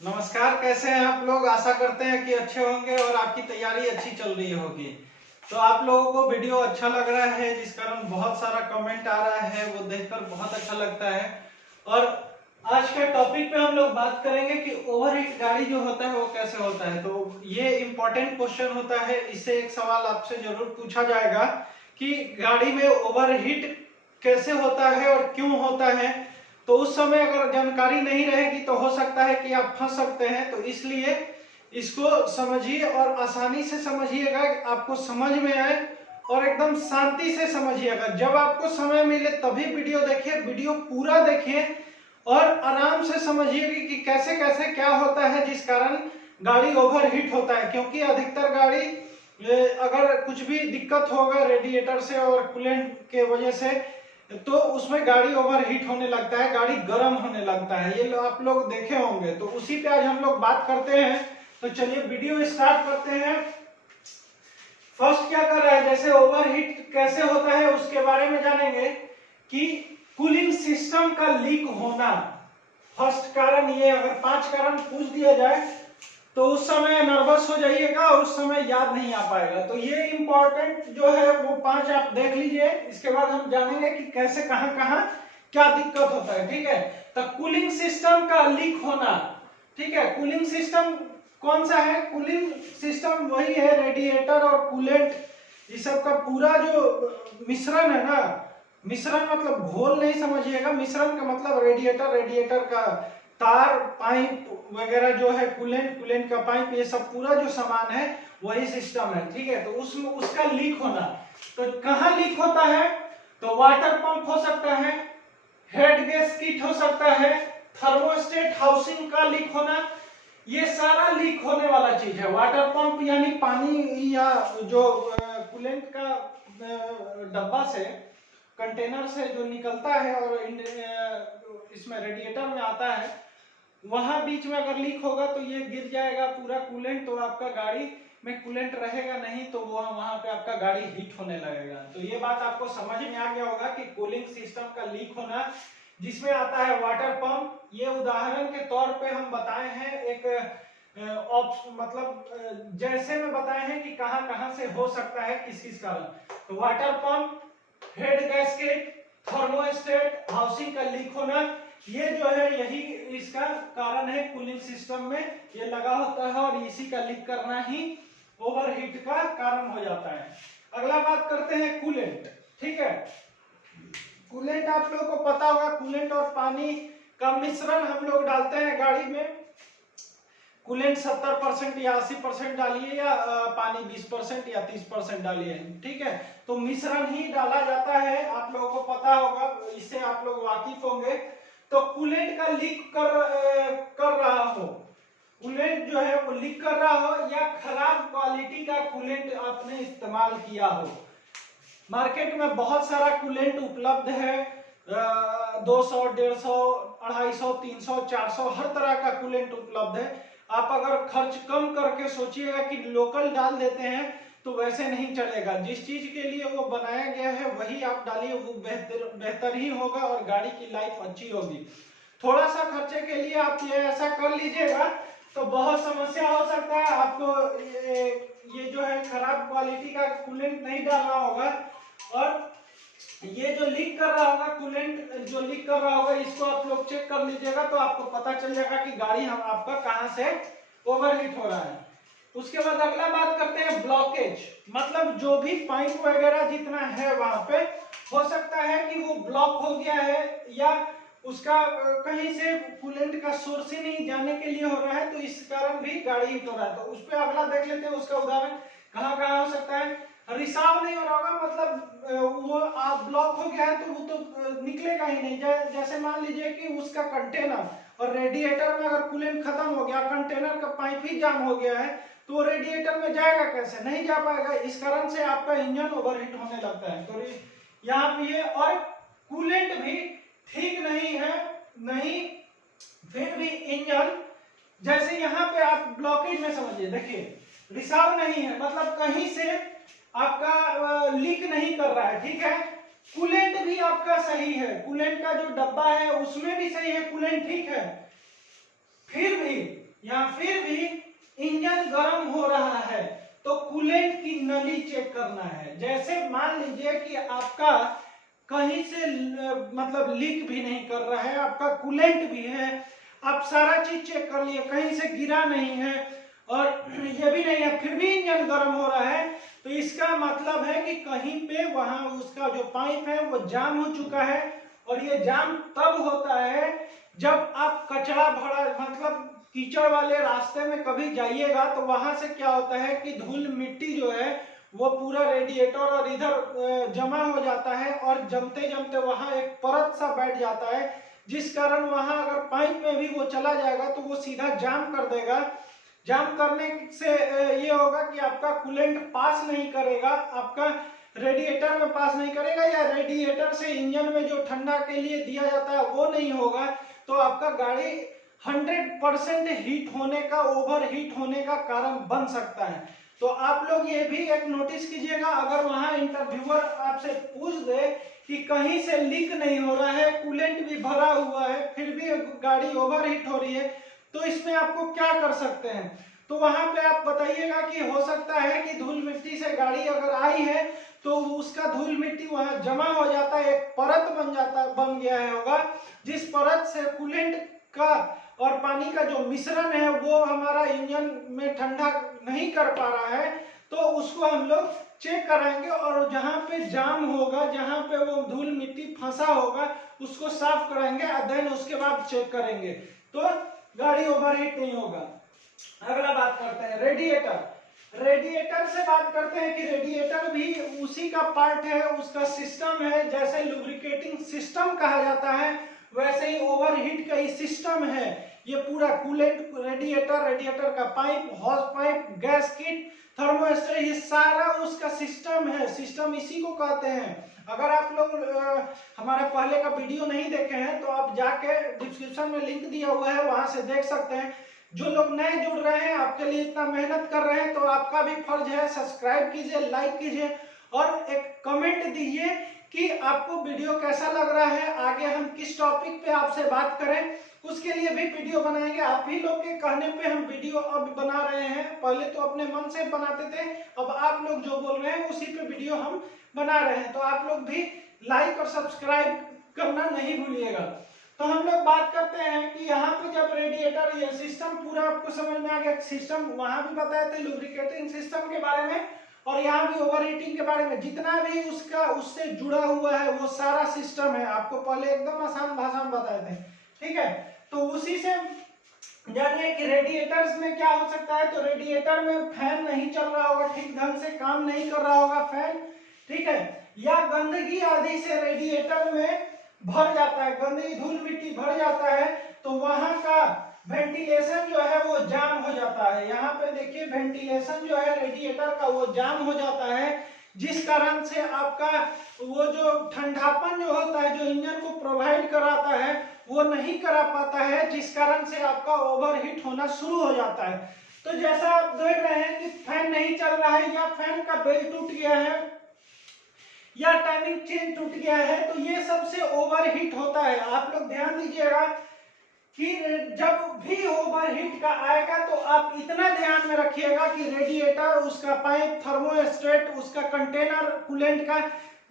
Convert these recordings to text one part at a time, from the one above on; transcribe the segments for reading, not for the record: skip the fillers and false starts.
नमस्कार, कैसे हैं आप लोग। आशा करते हैं कि अच्छे होंगे और आपकी तैयारी अच्छी चल रही होगी। तो आप लोगों को वीडियो अच्छा लग रहा है, जिस कारण बहुत सारा कमेंट आ रहा है, वो देखकर बहुत अच्छा लगता है। और आज के टॉपिक पे हम लोग बात करेंगे कि ओवरहीट गाड़ी जो होता है वो कैसे होता है। तो ये इंपॉर्टेंट क्वेश्चन होता है, इससे एक सवाल आपसे जरूर पूछा जाएगा कि गाड़ी में ओवरहीट कैसे होता है और क्यों होता है। तो उस समय अगर जानकारी नहीं रहेगी तो हो सकता है कि आप फंस सकते हैं। तो इसलिए इसको समझिए और आसानी से समझिएगा, आपको समझ में आए और एकदम शांति से समझिएगा। जब आपको समय मिले तभी वीडियो देखिए, वीडियो पूरा देखिए और आराम से समझिएगा कि कैसे कैसे क्या होता है जिस कारण गाड़ी ओवरहीट होता है। क्योंकि अधिकतर गाड़ी अगर कुछ भी दिक्कत होगा रेडिएटर से और कूलेंट के वजह से, तो उसमें गाड़ी ओवरहीट होने लगता है, गाड़ी गर्म होने लगता है। ये आप लोग देखे होंगे। तो उसी पे आज हम लोग बात करते हैं। तो चलिए वीडियो स्टार्ट करते हैं। फर्स्ट क्या कर रहा है, जैसे ओवरहीट कैसे होता है उसके बारे में जानेंगे कि कूलिंग सिस्टम का लीक होना। फर्स्ट कारण ये, अगर 5 कारण पूछ दिया जाए तो उस समय नर्वस हो जाइएगा और उस समय याद नहीं आ पाएगा। तो ये इंपॉर्टेंट जो है वो 5 आप देख लीजिए। इसके बाद हम जानेंगे कि कैसे कहां कहां क्या दिक्कत होता है। ठीक है, तो कूलिंग सिस्टम का लीक होना। ठीक है, कूलिंग सिस्टम कौन सा है? कूलिंग सिस्टम वही है, रेडिएटर और कूलेंट, ये सब का पूरा जो मिश्रण है ना। मिश्रण मतलब घोल नहीं समझिएगा, मिश्रण का मतलब रेडिएटर, रेडिएटर का तार, पाइप वगैरह जो है, कूलेंट, कूलेंट का पाइप, ये सब पूरा जो सामान है वही सिस्टम है। ठीक है, तो उसमें उसका लीक होना। तो कहाँ लीक होता है? तो वाटर पंप हो सकता है, हेड गैस्केट हो सकता है, थर्मोस्टेट हाउसिंग का लीक होना। ये सारा लीक होने वाला चीज है। वाटर पंप यानी पानी या जो कूलेंट का डब्बा से, कंटेनर से जो निकलता है और इसमें रेडिएटर में आता है, वहां बीच में अगर लीक होगा तो ये गिर जाएगा पूरा कूलेंट, तो आपका गाड़ी में कूलेंट रहेगा नहीं, तो वहां पे आपका गाड़ी हीट होने लगेगा। तो ये बात आपको समझ में आ गया होगा कि कूलिंग सिस्टम का लीक होना, जिसमें आता है वाटर पंप। ये उदाहरण के तौर पे हम बताए हैं, एक मतलब जैसे में बताए हैं कि कहां कहां से हो सकता है, किस किस कारण। तो water pump, head gasket, thermostat housing का लीक होना, ये जो है यही इसका कारण है। कूलिंग सिस्टम में ये लगा होता है और इसी का लीक करना ही ओवरहीट का कारण हो जाता है। अगला बात करते हैं कूलेंट। ठीक है, कूलेंट आप लोगों को पता होगा, कूलेंट और पानी का मिश्रण हम लोग डालते हैं गाड़ी में। कूलेंट 70% या 80% डालिए, या पानी 20% या 30% डालिए। ठीक है, तो मिश्रण ही डाला जाता है, आप लोगों को पता होगा, इससे आप लोग वाकिफ होंगे। तो कूलेंट का लीक कर रहा हो, कूलेंट जो है वो लीक कर रहा हो, या खराब क्वालिटी का कूलेंट आपने इस्तेमाल किया हो। मार्केट में बहुत सारा कूलेंट उपलब्ध है, 200, 150, 250, 300, 400 हर तरह का कूलेंट उपलब्ध है। आप अगर खर्च कम करके सोचिएगा कि लोकल डाल देते हैं तो वैसे नहीं चलेगा। जिस चीज के लिए वो बनाया गया है वही आप डालिए, वो बेहतर ही होगा और गाड़ी की लाइफ अच्छी होगी। थोड़ा सा खर्चे के लिए आप ये ऐसा कर लीजिएगा तो बहुत समस्या हो सकता है। आपको ये जो है खराब क्वालिटी का कूलेंट नहीं डालना होगा, और ये जो लीक कर रहा होगा, कूलेंट जो लीक कर रहा होगा, इसको आप लोग चेक कर लीजिएगा तो आपको पता चल जाएगा कि गाड़ी हम आपका कहां से ओवरहीट हो रहा है। उसके बाद अगला बात करते हैं ब्लॉकेज। मतलब जो भी पाइप वगैरह जितना है वहां पे, हो सकता है कि वो ब्लॉक हो गया है, या उसका कहीं से कूलेंट का सोर्स ही नहीं जाने के लिए हो रहा है, तो इस कारण भी गाड़ी हीट हो रहा है। तो उस पर अगला देख लेते हैं, उसका उदाहरण कहाँ कहाँ हो सकता है। रिसाव नहीं हो रहा होगा, मतलब वो आप ब्लॉक हो गया है तो वो तो निकलेगा ही नहीं। जैसे मान लीजिए कि उसका कंटेनर और रेडिएटर में अगर कूलेंट खत्म हो गया, कंटेनर का पाइप ही जाम हो गया है, तो वो रेडिएटर में जाएगा कैसे? नहीं जा पाएगा। इस कारण से आपका इंजन ओवरहीट होने लगता है। तो यहाँ पे ये, और कूलेंट भी ठीक नहीं है, नहीं फिर भी इंजन, जैसे यहाँ पे आप ब्लॉकेज में समझिए, देखिए रिसाव नहीं है, मतलब कहीं से आपका लीक नहीं कर रहा है। ठीक है, कूलेंट भी आपका सही है, कूलेंट का जो डब्बा है उसमें भी सही है, कूलेंट ठीक है, फिर भी या फिर भी इंजन गर्म हो रहा है तो कूलेंट की नली चेक करना है। जैसे मान लीजिए कि आपका कहीं से मतलब लीक भी नहीं कर रहा है, आपका कूलेंट भी है, आप सारा चीज चेक कर लिए, कहीं से गिरा नहीं है और ये भी नहीं है, फिर भी इंजन गर्म हो रहा है, तो इसका मतलब है कि कहीं पे वहां उसका जो पाइप है वो जाम हो चुका है। और ये जाम तब होता है जब आप कचरा भरा मतलब कीचड़ वाले रास्ते में कभी जाइएगा तो वहां से क्या होता है कि धूल मिट्टी जो है वो पूरा रेडिएटर और इधर जमा हो जाता है और जमते जमते वहां एक परत सा बैठ जाता है, जिस कारण वहां अगर पाइप में भी वो चला जाएगा तो वो सीधा जाम कर देगा। जाम करने से ये होगा कि आपका कूलेंट पास नहीं करेगा, आपका रेडिएटर में पास नहीं करेगा, या रेडिएटर से इंजन में जो ठंडा के लिए दिया जाता है वो नहीं होगा, तो आपका गाड़ी 100% हीट होने का, ओवर हीट होने का कारण बन सकता है। तो आप लोग ये भी एक नोटिस कीजिएगा, अगर वहां इंटरव्यूअर आपसे पूछ दे कि कहीं से लीक नहीं हो रहा है, कूलेंट भी भरा हुआ है, फिर भी गाड़ी ओवर हीट हो रही है, तो इसमें आपको क्या कर सकते हैं? तो वहां पे आप बताइएगा कि हो सकता है कि धूल मिट्टी से गाड़ी अगर आई है तो उसका धूल मिट्टी वहां जमा हो जाता है, एक परत बन गया है होगा, जिस परत से कूलेंट का और पानी का जो मिश्रण है वो हमारा इंजन में ठंडा नहीं कर पा रहा है, तो उसको हम लोग चेक कराएंगे और जहां पे जाम होगा, जहां पे वो धूल मिट्टी फंसा होगा उसको साफ कराएंगे, देन उसके बाद चेक करेंगे, तो गाड़ी ओवरहीट नहीं होगा। अगला बात करते हैं रेडिएटर। रेडिएटर से बात करते हैं कि रेडिएटर भी उसी का पार्ट है, उसका सिस्टम है। जैसे लुब्रिकेटिंग सिस्टम कहा जाता है वैसे ही ओवरहीट का ही सिस्टम है। ये पूरा कूलेंट, रेडिएटर, रेडिएटर का pipe, house pipe, gas kit, thermostat, ये सारा उसका सिस्टम है। सिस्टम इसी को कहते हैं। अगर आप लोग हमारे पहले का वीडियो नहीं देखे हैं तो आप जाके डिस्क्रिप्शन में लिंक दिया हुआ है, वहां से देख सकते हैं। जो लोग नए जुड़ रहे हैं, आपके लिए इतना मेहनत कर रहे हैं, तो आपका भी फर्ज है, सब्सक्राइब कीजिए, लाइक कीजिए और एक कमेंट दीजिए कि आपको वीडियो कैसा लग रहा है, आगे हम किस टॉपिक पे आपसे बात करें, उसके लिए भी वीडियो बनाएंगे। आप ही लोग के कहने पे हम वीडियो अब बना रहे हैं, पहले तो अपने मन से बनाते थे, अब आप लोग जो बोल रहे हैं उसी पे वीडियो हम बना रहे हैं, तो आप लोग भी लाइक और सब्सक्राइब करना नहीं भूलिएगा। तो हम लोग बात करते हैं कि यहाँ पे जब रेडिएटर, ये सिस्टम पूरा आपको समझ में आ गया, सिस्टम वहां भी बताए थे लुब्रिकेटिंग सिस्टम के बारे में और यहाँ भी ओवरहीटिंग के बारे में, जितना भी उसका उससे जुड़ा हुआ है वो सारा सिस्टम है, आपको पहले एकदम आसान भाषा में बताए थे, ठीक है। तो उसी से जानिए कि रेडिएटर्स में क्या हो सकता है। तो रेडिएटर में फैन नहीं चल रहा होगा, ठीक ढंग से काम नहीं कर रहा होगा फैन, ठीक है, या गंदगी आदि से रेडिएटर में भर जाता है, गंदगी धूल मिट्टी भर जाता है, तो वहां का वेंटिलेशन जो है वो जाम हो जाता है। यहाँ पे देखिए वेंटिलेशन जो है रेडिएटर का वो जाम हो जाता है, जिस कारण से आपका वो जो ठंडापन जो होता है, जो इंजन को प्रोवाइड कराता है, वो नहीं करा पाता है, जिस कारण से आपका ओवरहीट होना शुरू हो जाता है। तो जैसा आप देख रहे हैं कि फैन नहीं चल रहा है, या फैन का बेल्ट टूट गया है, या टाइमिंग चेन टूट गया है, तो ये सबसे ओवरहीट होता है। आप लोग ध्यान दीजिएगा कि जब भी ओवरहीट का आएगा तो आप इतना ध्यान में रखिएगा कि रेडिएटर, उसका पाइप, थर्मोस्टेट, उसका कंटेनर कूलेंट का,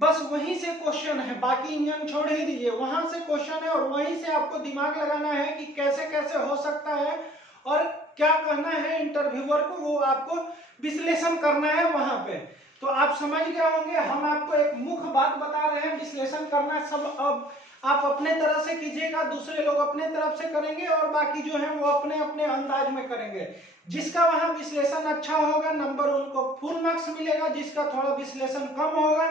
बस वहीं से क्वेश्चन है, बाकी इंजन छोड़ ही दीजिए, वहां से क्वेश्चन है और वहीं से आपको दिमाग लगाना है कि कैसे कैसे हो सकता है और क्या कहना है इंटरव्यूअर को, वो आपको विश्लेषण करना है वहां पे। तो आप समझ गए होंगे, हम आपको एक मुख्य बात बता रहे हैं, विश्लेषण करना सब अब आप अपने तरह से कीजिएगा, दूसरे लोग अपने तरफ से करेंगे और बाकी जो है वो अपने अपने अंदाज में करेंगे। जिसका वहां विश्लेषण अच्छा होगा नंबर उनको फुल मार्क्स मिलेगा, जिसका थोड़ा विश्लेषण कम होगा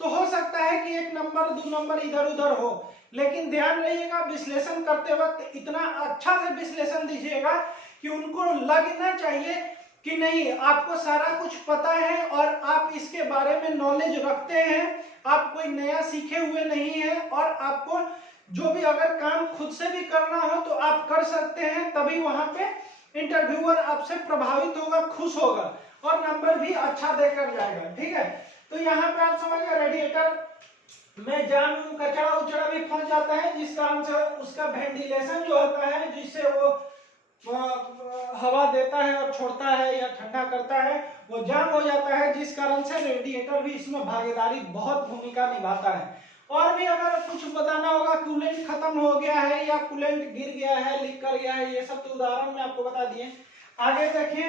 तो हो सकता है कि 1 नंबर 2 नंबर इधर उधर हो, लेकिन ध्यान रहिएगा विश्लेषण करते वक्त इतना अच्छा से विश्लेषण दीजिएगा कि उनको लगना चाहिए कि नहीं आपको सारा कुछ पता है और आप इसके बारे में नॉलेज रखते हैं, आप कोई नया सीखे हुए नहीं है और आपको जो भी अगर काम खुद से भी करना हो तो आप कर सकते हैं, तभी वहां पे इंटरव्यूअर आपसे प्रभावित होगा, खुश होगा और नंबर भी अच्छा देकर जाएगा, ठीक है। तो यहाँ पे आप समझ गए रेडिएटर में जाम, कचरा उचड़ा भी फंस जाता है, जिस कारण से उसका वेंटिलेशन जो होता है, जिससे वो हवा देता है और छोड़ता है या ठंडा करता है, वो जाम हो जाता है, जिस कारण से रेडिएटर भी इसमें भागीदारी बहुत भूमिका निभाता है। और भी अगर कुछ बताना होगा, कूलेंट खत्म हो गया है या कूलेंट गिर गया है, लीक कर गया है, ये सब तो उदाहरण में आपको बता दिए। आगे देखिए,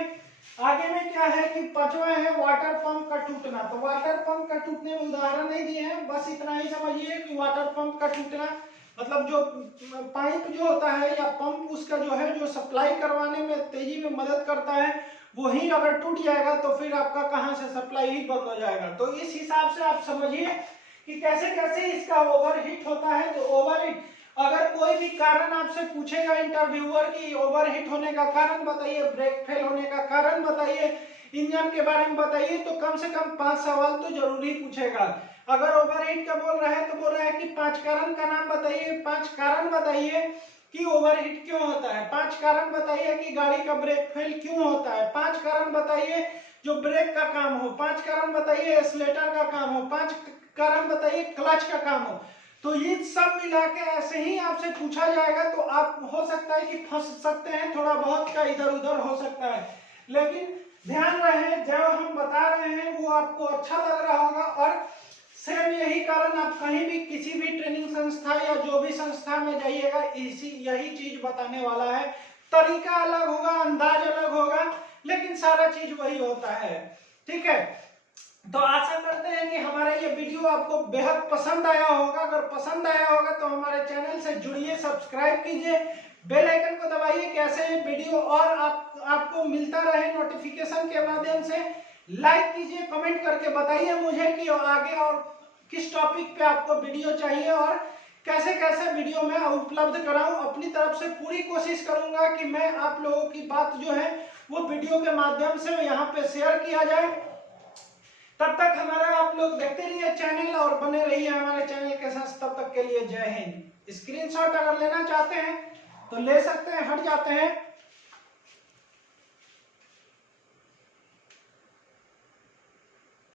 आगे में क्या है कि पांचवा है वाटर पंप का टूटना। तो वाटर पंप का टूटने में उदाहरण नहीं दिए हैं, बस इतना ही समझिए कि वाटर पंप का टूटना मतलब जो पाइप जो होता है या पंप उसका जो है, जो सप्लाई करवाने में तेजी में मदद करता है, वही अगर टूट जाएगा तो फिर आपका कहां से सप्लाई ही बंद हो जाएगा। तो इस हिसाब से आप समझिए कि कैसे कैसे इसका ओवरहीट होता है। तो ओवरहीट, अगर कोई भी कारण आपसे पूछेगा इंटरव्यूअर की ओवरहीट होने का कारण बताइए, ब्रेक फेल होने का कारण बताइए, इंजन के बारे में बताइए, तो कम से कम 5 सवाल तो जरूर ही पूछेगा। अगर ओवरहीट का बोल रहा है तो बोल रहा है कि 5 कारण का नाम बताइए, 5 कारण बताइए कि ओवरहीट क्यों होता है, 5 कारण बताइए कि गाड़ी का ब्रेक फेल क्यों होता है, 5 कारण बताइए जो ब्रेक का काम हो, 5 कारण बताइए एक्सीलेटर का काम हो, 5 कारण बताइए क्लच का काम हो। तो ये सब मिला के ऐसे ही आपसे पूछा जाएगा, तो आप हो सकता है कि फंस सकते हैं, थोड़ा बहुत का इधर उधर हो सकता है। लेकिन ध्यान रहे, जो हम बता रहे हैं वो आपको अच्छा लग रहा होगा। और सेम यही कारण आप कहीं भी किसी भी ट्रेनिंग संस्था या जो भी संस्था में जाइएगा, यही चीज बताने वाला है। तरीका अलग होगा, अंदाज अलग होगा, लेकिन सारा चीज वही होता है। ठीक है, तो आशा करते हैं कि हमारा ये वीडियो आपको बेहद पसंद आया होगा। अगर पसंद आया होगा तो हमारे चैनल से जुड़िए, सब्सक्राइब कीजिए, बेल आइकन को दबाइए, कैसे वीडियो और आपको मिलता रहे नोटिफिकेशन के माध्यम से। लाइक कीजिए, कमेंट करके बताइए मुझे कि आगे और किस टॉपिक पे आपको वीडियो चाहिए और कैसे कैसे वीडियो मैं उपलब्ध कराऊं। अपनी तरफ से पूरी कोशिश करूंगा कि मैं आप लोगों की बात जो है वो वीडियो के माध्यम से यहाँ पे शेयर किया जाए। तब तक हमारा आप लोग देखते रहिए चैनल और बने रहिए हमारे चैनल के साथ। तब तक के लिए जय हिंद। स्क्रीनशॉट अगर लेना चाहते हैं तो ले सकते हैं, हट जाते हैं।